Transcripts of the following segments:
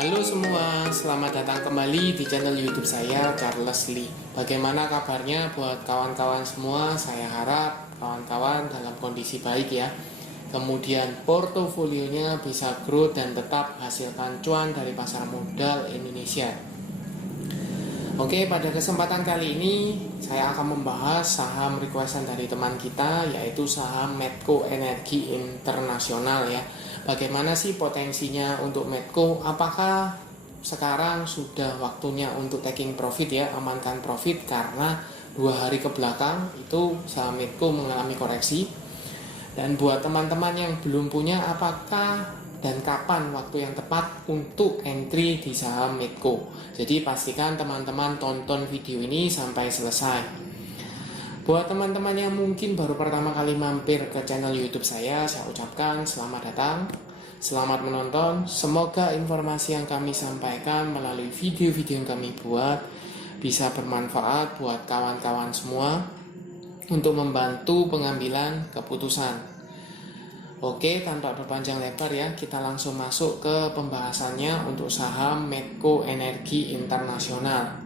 Halo semua, selamat datang kembali di channel YouTube saya, Charles Lee. Bagaimana kabarnya buat kawan-kawan semua? Saya harap kawan-kawan dalam kondisi baik ya. Kemudian portofolionya bisa growth dan tetap hasilkan cuan dari pasar modal Indonesia. Oke, pada kesempatan kali ini saya akan membahas saham requestan dari teman kita, yaitu saham Medco Energi Internasional ya. Bagaimana sih potensinya untuk Medco? Apakah sekarang sudah waktunya untuk taking profit ya, amankan profit, karena 2 hari ke belakang itu saham Medco mengalami koreksi. Dan buat teman-teman yang belum punya, apakah dan kapan waktu yang tepat untuk entry di saham Medco? Jadi pastikan teman-teman tonton video ini sampai selesai. Buat teman-teman yang mungkin baru pertama kali mampir ke channel YouTube saya ucapkan selamat datang, selamat menonton. Semoga informasi yang kami sampaikan melalui video-video yang kami buat bisa bermanfaat buat kawan-kawan semua untuk membantu pengambilan keputusan. Oke, tanpa berpanjang lebar ya, kita langsung masuk ke pembahasannya untuk saham Medco Energi Internasional.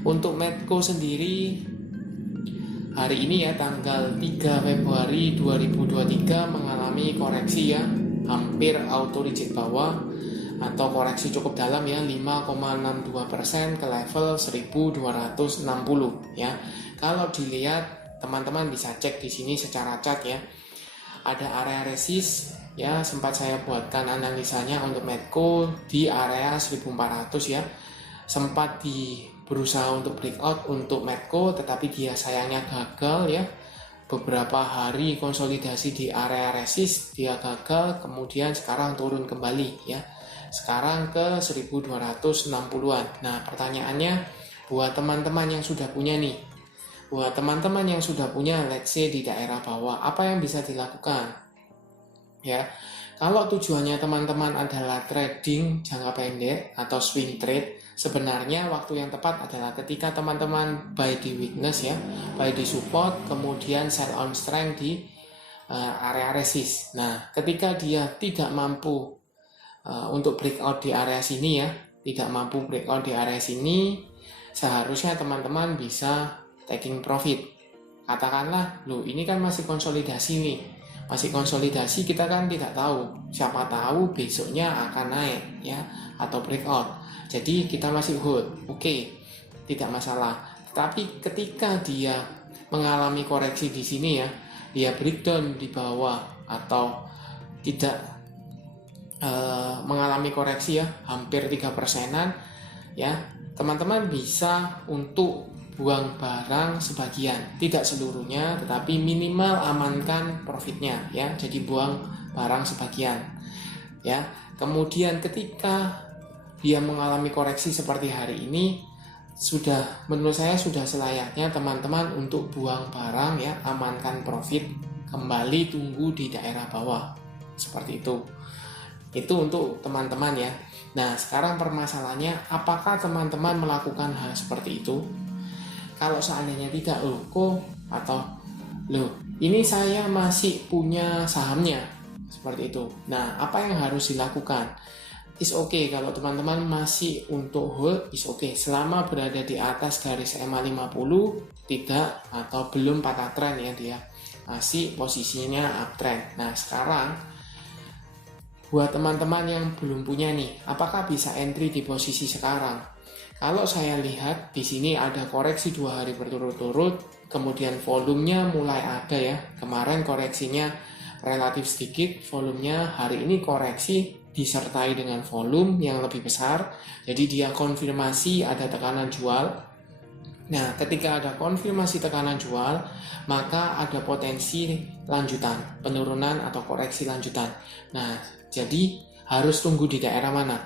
Untuk Medco sendiri, hari ini ya, tanggal 3 Februari 2023 mengalami koreksi ya, hampir auto reject bawah atau koreksi cukup dalam ya, 5,62% ke level 1260 ya. Kalau dilihat, teman-teman bisa cek di sini secara chart ya. Ada area resist ya, sempat saya buatkan analisanya untuk Medco di area 1400 ya. Sempat berusaha untuk breakout untuk Medco, tetapi dia sayangnya gagal ya. Beberapa hari konsolidasi di area resist dia gagal, kemudian sekarang turun kembali ya. Sekarang ke 1260-an. Nah, pertanyaannya buat teman-teman yang sudah punya nih, buat teman-teman yang sudah punya let's say di daerah bawah, apa yang bisa dilakukan? Ya, kalau tujuannya teman-teman adalah trading jangka pendek atau swing trade, sebenarnya waktu yang tepat adalah ketika teman-teman buy di weakness ya, buy di support, kemudian sell on strength di area resist. Nah, ketika dia tidak mampu untuk breakout di area sini ya, tidak mampu breakout di area sini, seharusnya teman-teman bisa taking profit. Katakanlah, loh ini kan masih konsolidasi nih, masih konsolidasi, kita kan tidak tahu, siapa tahu besoknya akan naik ya, atau breakout. Jadi kita masih hold, oke, tidak masalah. Tapi ketika dia mengalami koreksi di sini ya, dia breakdown di bawah atau tidak mengalami koreksi ya, hampir 3%-an ya, teman-teman bisa untuk buang barang sebagian, tidak seluruhnya, tetapi minimal amankan profitnya ya. Jadi buang barang sebagian ya. Kemudian ketika dia mengalami koreksi seperti hari ini, sudah, menurut saya sudah selayaknya teman-teman untuk buang barang ya, amankan profit, kembali tunggu di daerah bawah seperti itu. Itu untuk teman-teman ya. Nah, sekarang permasalahannya, apakah teman-teman melakukan hal seperti itu? Kalau seandainya tidak, atau ini saya masih punya sahamnya, seperti itu. Nah, apa yang harus dilakukan? Is okay kalau teman-teman masih untuk hold, is okay selama berada di atas garis EMA 50, tidak atau belum patah tren ya, dia masih posisinya uptrend. Nah, sekarang buat teman-teman yang belum punya nih, apakah bisa entry di posisi sekarang? Kalau saya lihat di sini ada koreksi 2 hari berturut-turut, kemudian volumenya mulai ada ya. Kemarin koreksinya relatif sedikit, volumenya hari ini koreksi disertai dengan volume yang lebih besar. Jadi dia konfirmasi ada tekanan jual. Nah, ketika ada konfirmasi tekanan jual, maka ada potensi lanjutan, penurunan atau koreksi lanjutan. Nah, jadi harus tunggu di daerah mana?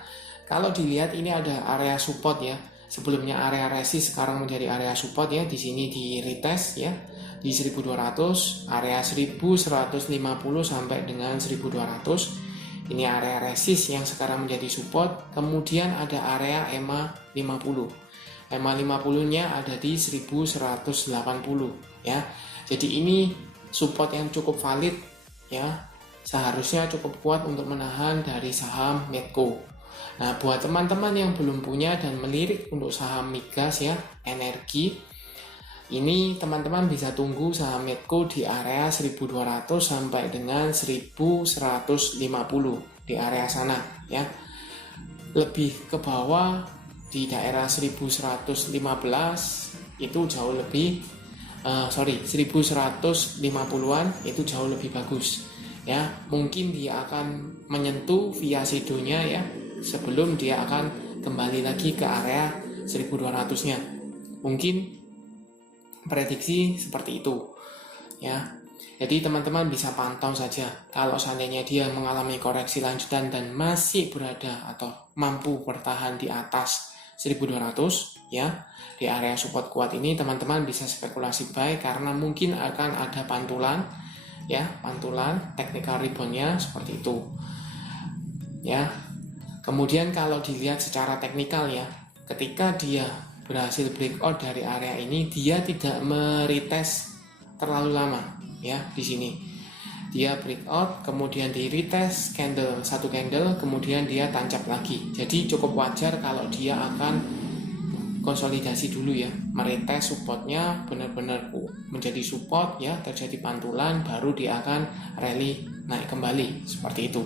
Kalau dilihat ini ada area support ya. Sebelumnya area resist, sekarang menjadi area support ya. Di sini di retest ya, di 1200, area 1150 sampai dengan 1200. Ini area resist yang sekarang menjadi support. Kemudian ada area EMA 50. EMA 50-nya ada di 1180 ya. Jadi ini support yang cukup valid ya. Seharusnya cukup kuat untuk menahan dari saham Medco. Nah, buat teman-teman yang belum punya dan melirik untuk saham migas ya, energi, ini teman-teman bisa tunggu saham Medco di area 1200 sampai dengan 1150 di area sana ya. Lebih ke bawah di daerah 1115 itu jauh lebih 1150-an itu jauh lebih bagus ya. Mungkin dia akan menyentuh via shadow-nya ya, sebelum dia akan kembali lagi ke area 1200-nya. Mungkin prediksi seperti itu ya. Jadi teman-teman bisa pantau saja. Kalau seandainya dia mengalami koreksi lanjutan dan masih berada atau mampu bertahan di atas 1200 ya, di area support kuat ini teman-teman bisa spekulasi buy, karena mungkin akan ada pantulan ya, pantulan technical rebound-nya seperti itu ya. Kemudian kalau dilihat secara teknikal ya, ketika dia berhasil breakout dari area ini, dia tidak meretest terlalu lama ya. Di sini dia breakout, kemudian di retest satu candle, kemudian dia tancap lagi. Jadi cukup wajar kalau dia akan konsolidasi dulu ya, meretest supportnya benar-benar menjadi support ya, terjadi pantulan, baru dia akan rally naik kembali seperti itu.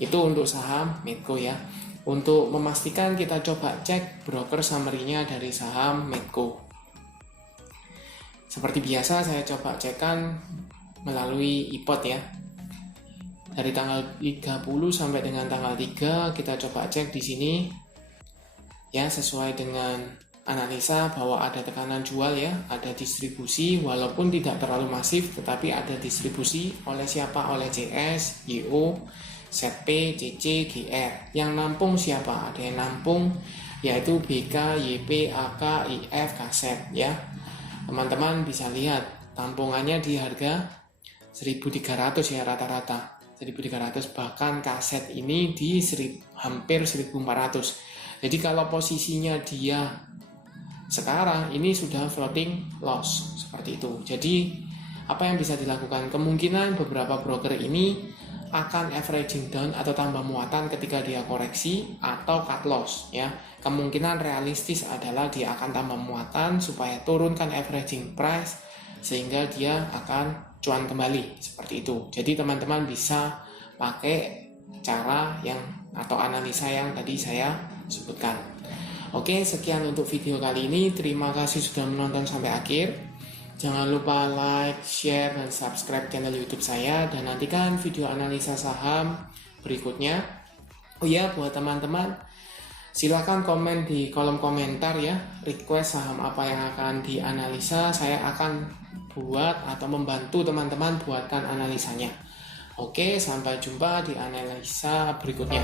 Itu untuk saham Medco ya. Untuk memastikan kita coba cek broker summary-nya dari saham Medco. Seperti biasa saya coba cekkan melalui iPod ya. Dari tanggal 30 sampai dengan tanggal 3 kita coba cek di sini ya, sesuai dengan analisa bahwa ada tekanan jual ya, ada distribusi walaupun tidak terlalu masif, tetapi ada distribusi oleh siapa? Oleh CS, YO, ZP, CC, GR. Yang nampung siapa? Ada yang nampung yaitu BK, YP, AK, IF, KZ ya. Teman-teman bisa lihat tampungannya di harga 1.300 ya rata-rata. 1.300, bahkan KZ ini di hampir 1.400. Jadi kalau posisinya dia sekarang ini sudah floating loss seperti itu. Jadi apa yang bisa dilakukan? Kemungkinan beberapa broker ini akan averaging down atau tambah muatan ketika dia koreksi atau cut loss ya. Kemungkinan realistis adalah dia akan tambah muatan supaya turunkan averaging price sehingga dia akan cuan kembali seperti itu. Jadi teman-teman bisa pakai cara yang atau analisa yang tadi saya sebutkan. Oke, sekian untuk video kali ini. Terima kasih sudah menonton sampai akhir. Jangan lupa like, share, dan subscribe channel YouTube saya, dan nantikan video analisa saham berikutnya. Oh ya, buat teman-teman, silakan komen di kolom komentar ya, request saham apa yang akan dianalisa. Saya akan buat atau membantu teman-teman buatkan analisanya. Oke, sampai jumpa di analisa berikutnya.